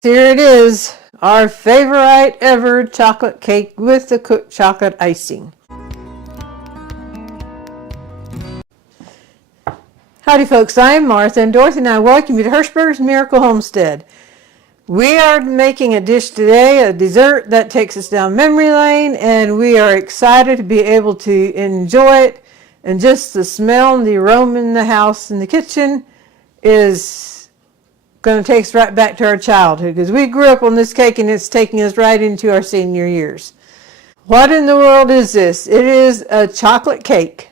Here it is, our favorite ever chocolate cake with the cooked chocolate icing. Howdy folks, I'm Martha, and Dorothy and I welcome you to Hirschberg's Miracle Homestead. We are making a dish today, a dessert that takes us down memory lane, and we are excited to be able to enjoy it. And just the smell and the aroma in the house and the kitchen is going to take us right back to our childhood, because we grew up on this cake and it's taking us right into our senior years. What in the world is this? It is a chocolate cake.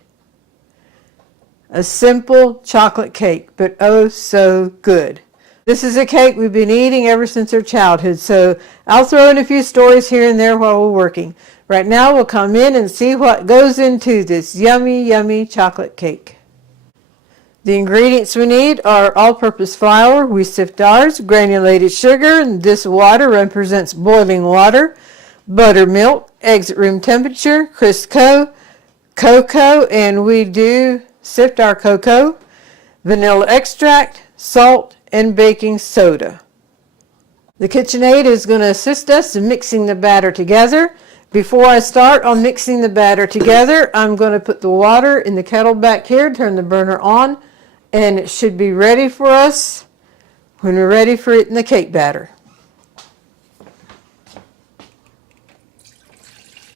A simple chocolate cake, but oh so good. This is a cake we've been eating ever since our childhood, so I'll throw in a few stories here and there while we're working. Right now we'll come in and see what goes into this yummy, yummy chocolate cake. The ingredients we need are all-purpose flour. We sift ours, granulated sugar, and this water represents boiling water, buttermilk, eggs at room temperature, Crisco, cocoa, and we do sift our cocoa, vanilla extract, salt, and baking soda. The KitchenAid is going to assist us in mixing the batter together. Before I start on mixing the batter together, I'm going to put the water in the kettle back here, turn the burner on, and it should be ready for us when we're ready for it in the cake batter.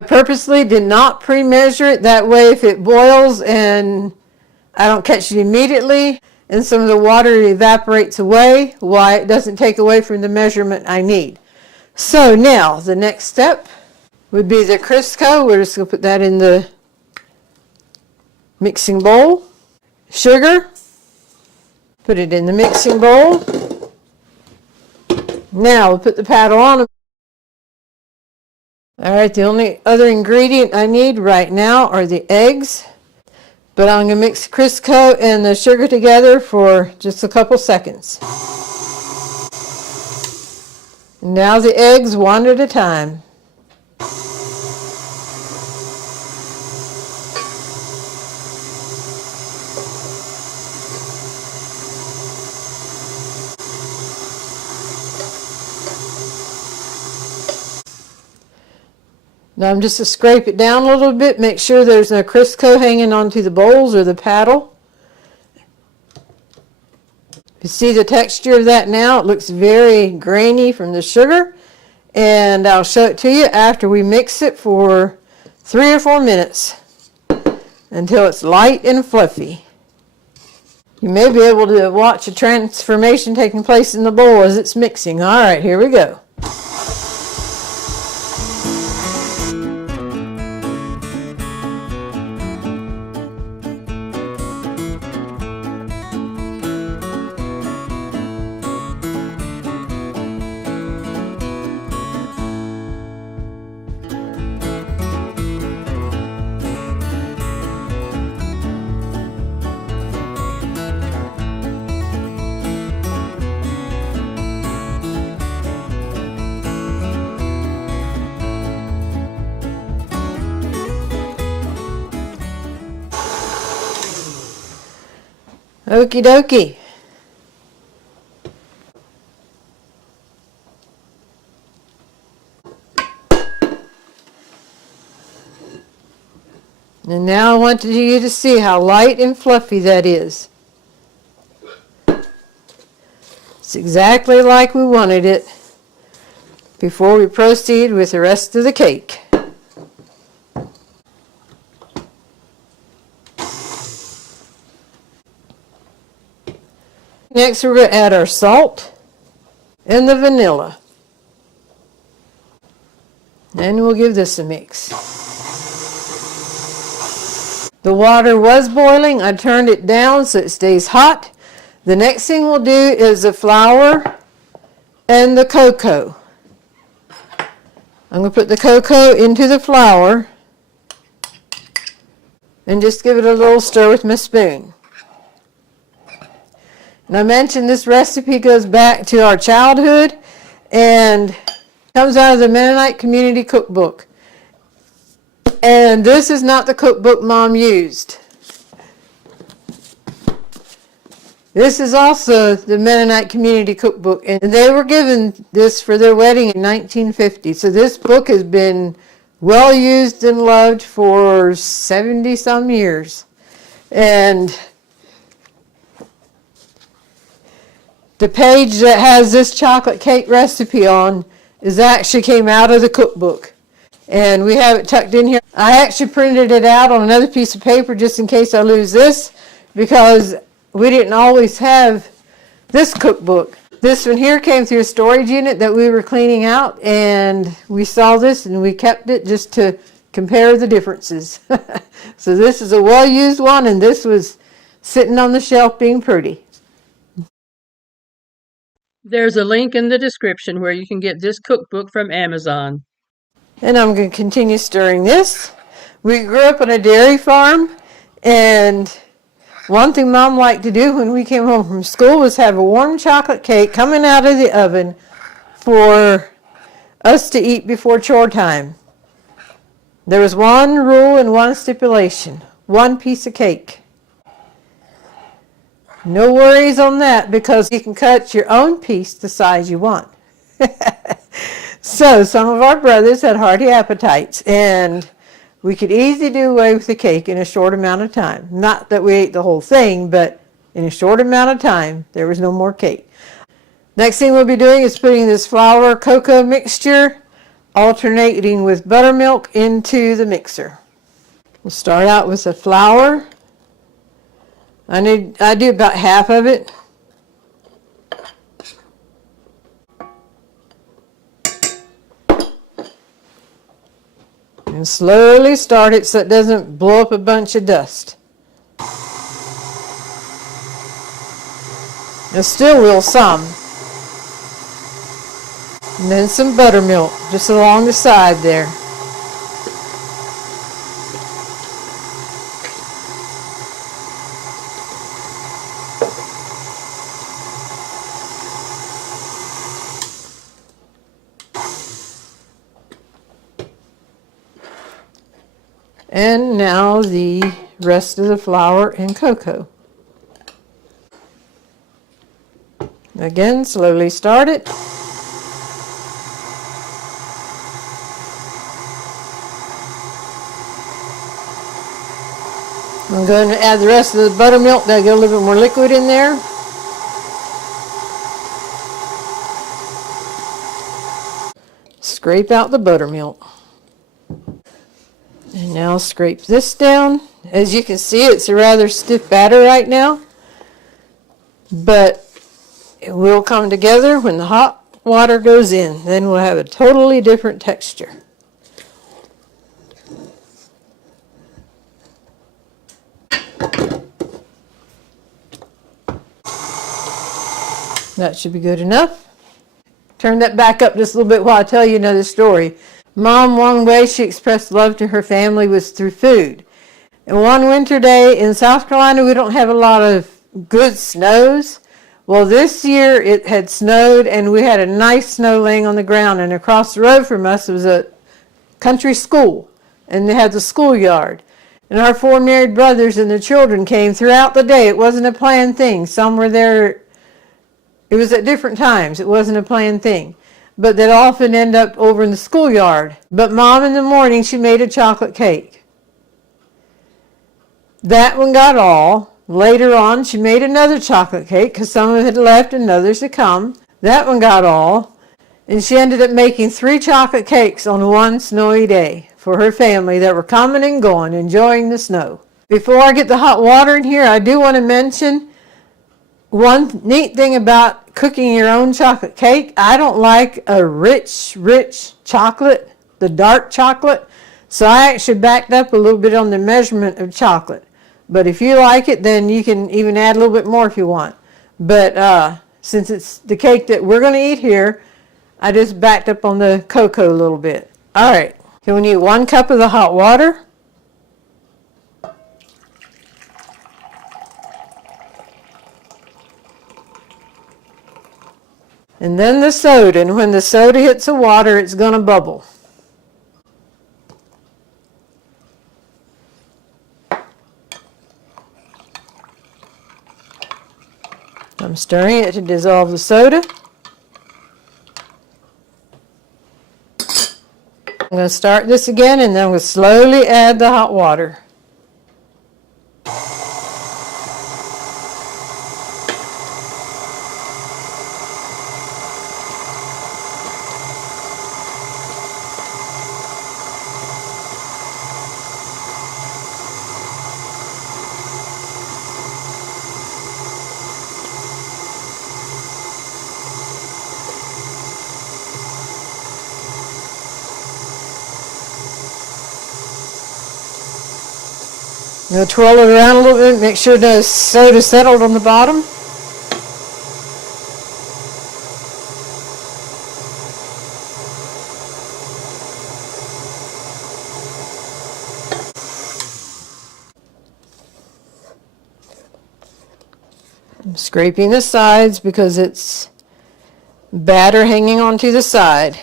I purposely did not pre-measure it, that way if it boils and I don't catch it immediately and some of the water evaporates away, why it doesn't take away from the measurement I need. So now the next step would be the Crisco. We're just going to put that in the mixing bowl. Sugar, put it in the mixing bowl. Now we'll put the paddle on. All right, the only other ingredient I need right now are the eggs. But I'm going to mix Crisco and the sugar together for just a couple seconds. Now the eggs one at a time. Now I'm just to scrape it down a little bit, make sure there's no Crisco hanging onto the bowls or the paddle. You see the texture of that now? It looks very grainy from the sugar. And I'll show it to you after we mix it for 3 or 4 minutes until it's light and fluffy. You may be able to watch a transformation taking place in the bowl as it's mixing. All right, here we go. Okie dokie. And now I want you to see how light and fluffy that is. It's exactly like we wanted it before we proceed with the rest of the cake. Next we're going to add our salt and the vanilla. And we'll give this a mix. The water was boiling. I turned it down so it stays hot. The next thing we'll do is the flour and the cocoa. I'm going to put the cocoa into the flour and just give it a little stir with my spoon. And I mentioned this recipe goes back to our childhood and comes out of the Mennonite Community Cookbook. And this is not the cookbook Mom used. This is also the Mennonite Community Cookbook, and they were given this for their wedding in 1950. So this book has been well used and loved for 70 some years. And the page that has this chocolate cake recipe on is actually came out of the cookbook. And we have it tucked in here. I actually printed it out on another piece of paper just in case I lose this, because we didn't always have this cookbook. This one here came through a storage unit that we were cleaning out, and we saw this and we kept it just to compare the differences. So this is a well-used one, and this was sitting on the shelf being pretty. There's a link in the description where you can get this cookbook from Amazon. And I'm going to continue stirring this. We grew up on a dairy farm, and one thing Mom liked to do when we came home from school was have a warm chocolate cake coming out of the oven for us to eat before chore time. There was one rule and one stipulation: one piece of cake. No worries on that, because you can cut your own piece the size you want. So some of our brothers had hearty appetites, and we could easily do away with the cake in a short amount of time. Not that we ate the whole thing, but in a short amount of time, there was no more cake. Next thing we'll be doing is putting this flour cocoa mixture, alternating with buttermilk, into the mixer. We'll start out with the flour. I do about half of it. And slowly start it so it doesn't blow up a bunch of dust. It still will some. And then some buttermilk just along the side there. And now the rest of the flour and cocoa. Again, slowly start it. I'm going to add the rest of the buttermilk. That'll get a little bit more liquid in there. Scrape out the buttermilk. And now scrape this down. As you can see, it's a rather stiff batter right now, but it will come together when the hot water goes in. Then we'll have a totally different texture. That should be good enough. Turn that back up just a little bit while I tell you another story. Mom, one way she expressed love to her family was through food. And one winter day in South Carolina, we don't have a lot of good snows. Well, this year it had snowed, and we had a nice snow laying on the ground. And across the road from us was a country school, and they had the schoolyard. And our 4 married brothers and the children came throughout the day. It wasn't a planned thing. Some were there. It was at different times. It wasn't a planned thing. But they'd often end up over in the schoolyard. But Mom, in the morning, she made a chocolate cake. That one got all. Later on, she made another chocolate cake because some of it had left and others had come. That one got all. And she ended up making 3 chocolate cakes on one snowy day for her family that were coming and going, enjoying the snow. Before I get the hot water in here, I do want to mention one neat thing about cooking your own chocolate cake. I don't like a rich chocolate, the dark chocolate. So I actually backed up a little bit on the measurement of chocolate. But if you like it, then you can even add a little bit more if you want. But since it's the cake that we're going to eat here, I just backed up on the cocoa a little bit. All right. So we need 1 cup of the hot water. And then the soda, and when the soda hits the water, it's going to bubble. I'm stirring it to dissolve the soda. I'm going to start this again, and then we'll slowly add the hot water. Now twirl it around a little bit, make sure the soda settled on the bottom. I'm scraping the sides because it's batter hanging onto the side.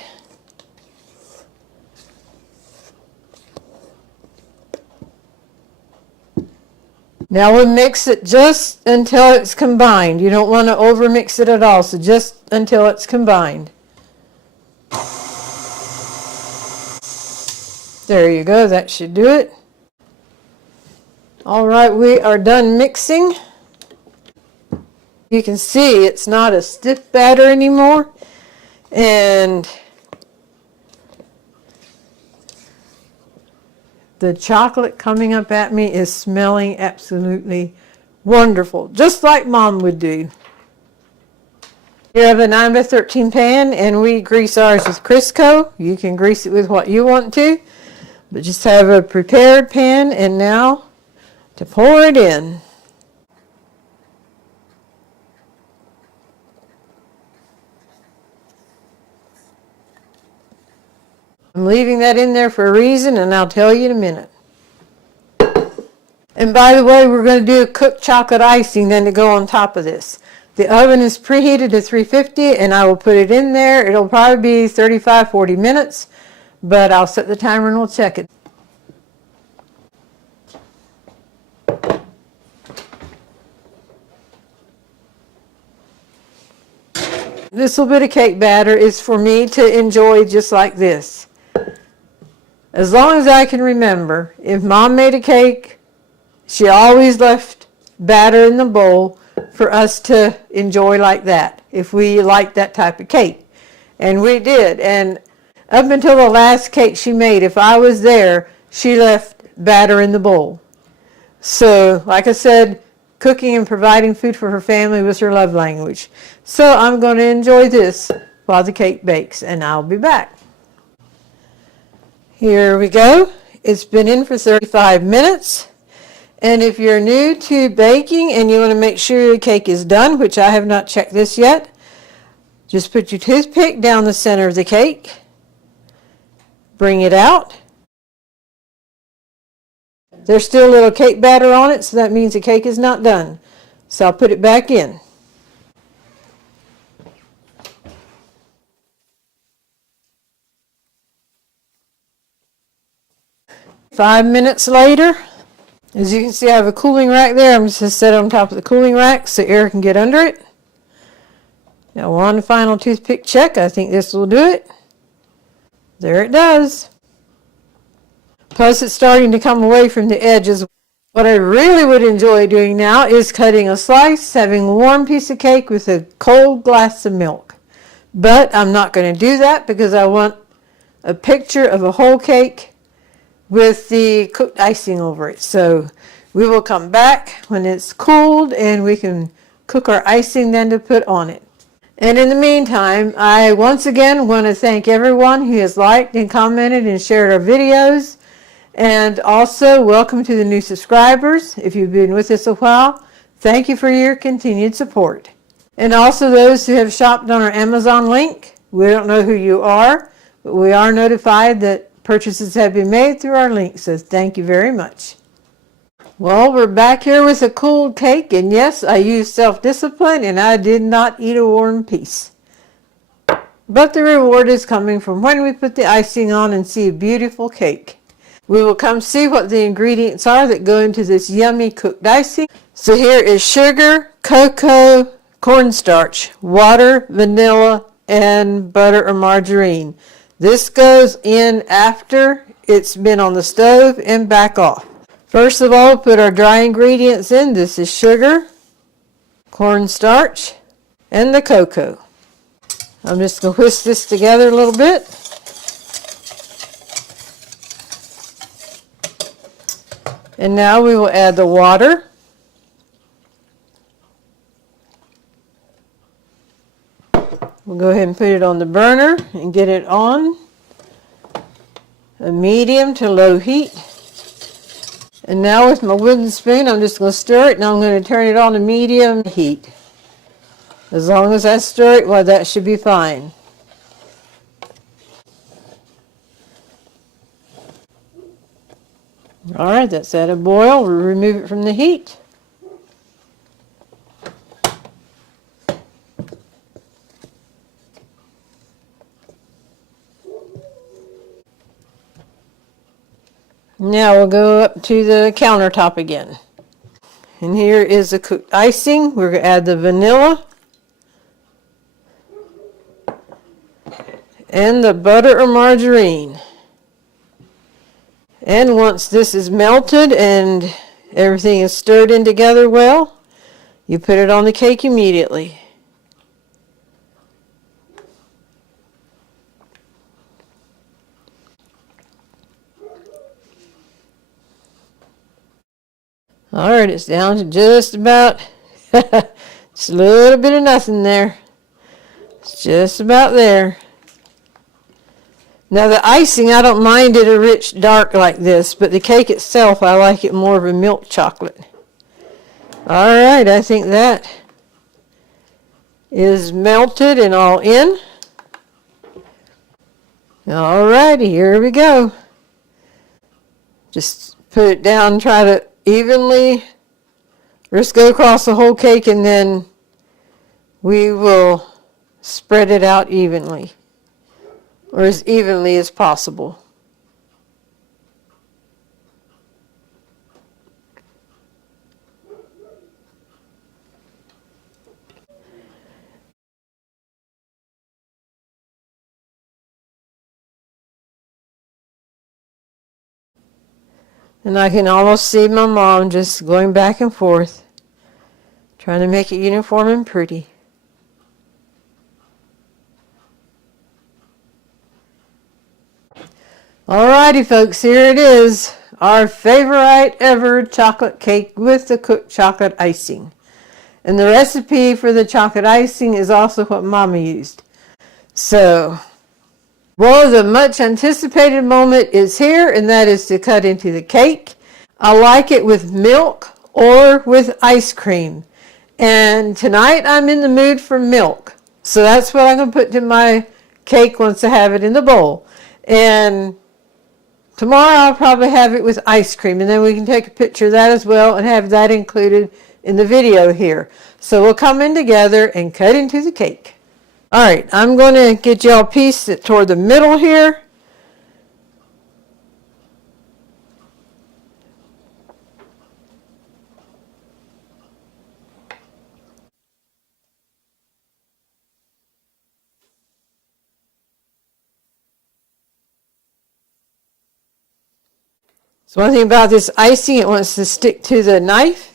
Now we'll mix it just until it's combined. You don't want to over mix it at all, so just until it's combined. There you go, that should do it. All right, we are done mixing. You can see it's not a stiff batter anymore, and the chocolate coming up at me is smelling absolutely wonderful, just like Mom would do. Here I have a 9x13 pan, and we grease ours with Crisco. You can grease it with what you want to, but just have a prepared pan, and now to pour it in. I'm leaving that in there for a reason, and I'll tell you in a minute. And by the way, we're going to do a cooked chocolate icing then to go on top of this. The oven is preheated to 350, and I will put it in there. It'll probably be 35-40 minutes, but I'll set the timer and we'll check it. This little bit of cake batter is for me to enjoy just like this. As long as I can remember, if Mom made a cake, she always left batter in the bowl for us to enjoy like that, if we liked that type of cake. And we did. And up until the last cake she made, if I was there, she left batter in the bowl. So, like I said, cooking and providing food for her family was her love language. So I'm going to enjoy this while the cake bakes, and I'll be back. Here we go. It's been in for 35 minutes. And if you're new to baking and you want to make sure your cake is done, which I have not checked this yet, just put your toothpick down the center of the cake. Bring it out. There's still a little cake batter on it, so that means the cake is not done. So I'll put it back in. Five minutes later, as you can see, I have a cooling rack there. I'm just going to set it on top of the cooling rack so air can get under it. Now one final toothpick check. I think this will do it. There it does. Plus it's starting to come away from the edges. What I really would enjoy doing now is cutting a slice, having a warm piece of cake with a cold glass of milk. But I'm not going to do that because I want a picture of a whole cake with the cooked icing over it. So we will come back when it's cooled and we can cook our icing then to put on it. And in the meantime, I once again want to thank everyone who has liked and commented and shared our videos. And also welcome to the new subscribers. If you've been with us a while, thank you for your continued support. And also those who have shopped on our Amazon link. We don't know who you are, but we are notified that purchases have been made through our link, so thank you very much. Well, we're back here with a cooled cake, and yes, I used self-discipline, and I did not eat a warm piece. But the reward is coming from when we put the icing on and see a beautiful cake. We will come see what the ingredients are that go into this yummy cooked icing. So here is sugar, cocoa, cornstarch, water, vanilla, and butter or margarine. This goes in after it's been on the stove and back off. First of all, put our dry ingredients in. This is sugar, cornstarch, and the cocoa. I'm just going to whisk this together a little bit. And now we will add the water. We'll go ahead and put it on the burner and get it on a medium to low heat. And now with my wooden spoon, I'm just going to stir it, and I'm going to turn it on to medium heat. As long as I stir it, well, that should be fine. All right, that's at a boil. We'll remove it from the heat. Now we'll go up to the countertop again. And here is the cooked icing. We're going to add the vanilla and the butter or margarine. And once this is melted and everything is stirred in together well, you put it on the cake immediately. All right, it's down to just about, just a little bit of nothing there. It's just about there. Now the icing, I don't mind it a rich dark like this, but the cake itself, I like it more of a milk chocolate. All right, I think that is melted and all in. All righty, here we go. Just put it down, try to evenly just go across the whole cake, and then we will spread it out evenly, or as evenly as possible. And I can almost see my mom just going back and forth, trying to make it uniform and pretty. Alrighty folks, here it is. Our favorite ever chocolate cake with the cooked chocolate icing. And the recipe for the chocolate icing is also what Mama used. So, well, the much anticipated moment is here, and that is to cut into the cake. I like it with milk or with ice cream. And tonight I'm in the mood for milk. So that's what I'm going to put in my cake once I have it in the bowl. And tomorrow I'll probably have it with ice cream, and then we can take a picture of that as well and have that included in the video here. So we'll come in together and cut into the cake. All right, I'm going to get y'all a piece that toward the middle here. So one thing about this icing, it wants to stick to the knife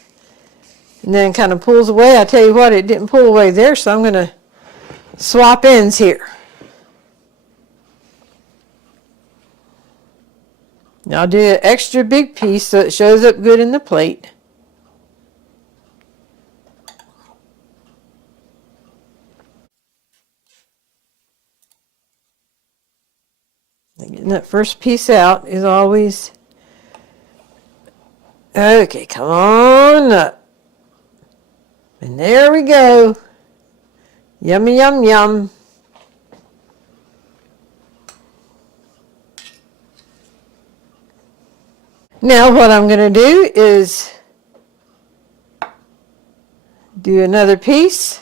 and then kind of pulls away. I tell you what, it didn't pull away there, so I'm going to swap ends here. Now I'll do an extra big piece so it shows up good in the plate. Getting that first piece out is always... Okay, come on up. And there we go. Yummy, yum, yum. Now what I'm going to do is do another piece,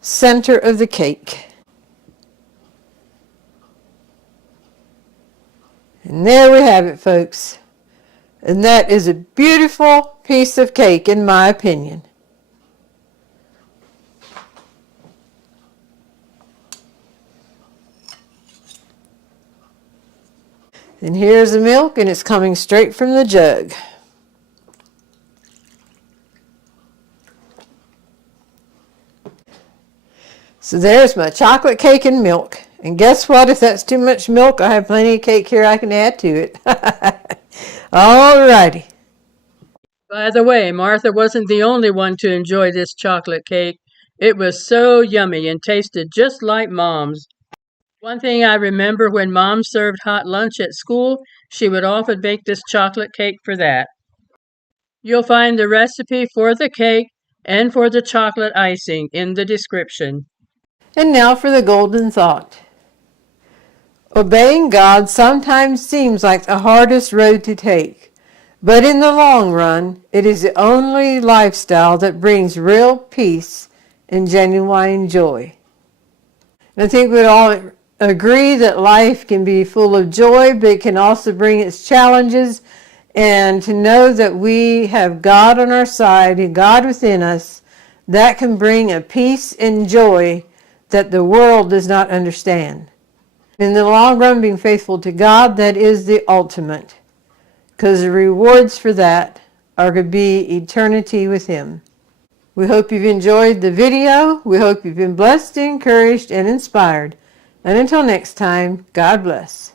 center of the cake. And there we have it, folks. And that is a beautiful piece of cake, in my opinion. And here's the milk, and it's coming straight from the jug. So there's my chocolate cake and milk. And guess what? If that's too much milk, I have plenty of cake here I can add to it. Alrighty. By the way, Martha wasn't the only one to enjoy this chocolate cake. It was so yummy and tasted just like Mom's. One thing I remember, when Mom served hot lunch at school, she would often bake this chocolate cake for that. You'll find the recipe for the cake and for the chocolate icing in the description. And now for the golden thought. Obeying God sometimes seems like the hardest road to take, but in the long run, it is the only lifestyle that brings real peace and genuine joy. And I think we'd all agree that life can be full of joy, but it can also bring its challenges. And to know that we have God on our side and God within us, that can bring a peace and joy that the world does not understand. In the long run, being faithful to God, that is the ultimate, because the rewards for that are to be eternity with Him. We hope you've enjoyed the video. We hope you've been blessed, encouraged, and inspired. And until next time, God bless.